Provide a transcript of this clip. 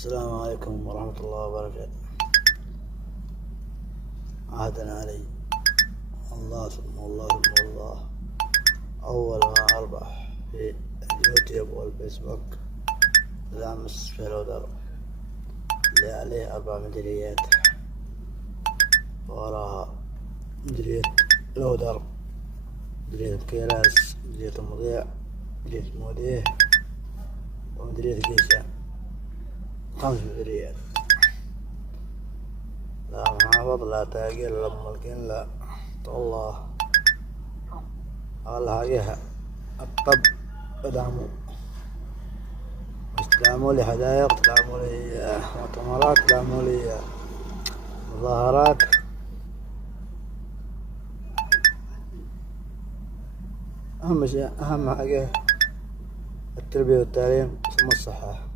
السلام عليكم ورحمة الله وبركاته. عهدا علي الله ثم الله ثم الله. أول ما أربح في اليوتيوب والفيسبوك لامس في الودر اللي عليه 4 ميداليات، وراها ميدالية الودر، ميدالية الكيراس، ميدالية المضيع، ميدالية الموديه، وميدالية الجيشان. 5 ميداليات. لا محافظ لا تاجر لا ملكين لا الله. الله حقيقة الطب ادعموا، دعموا لي حدائق، دعموا لي مؤتمرات، دعموا لي مظاهرات. أهم شيء، أهم حاجة التربية والتعليم ثم الصحة.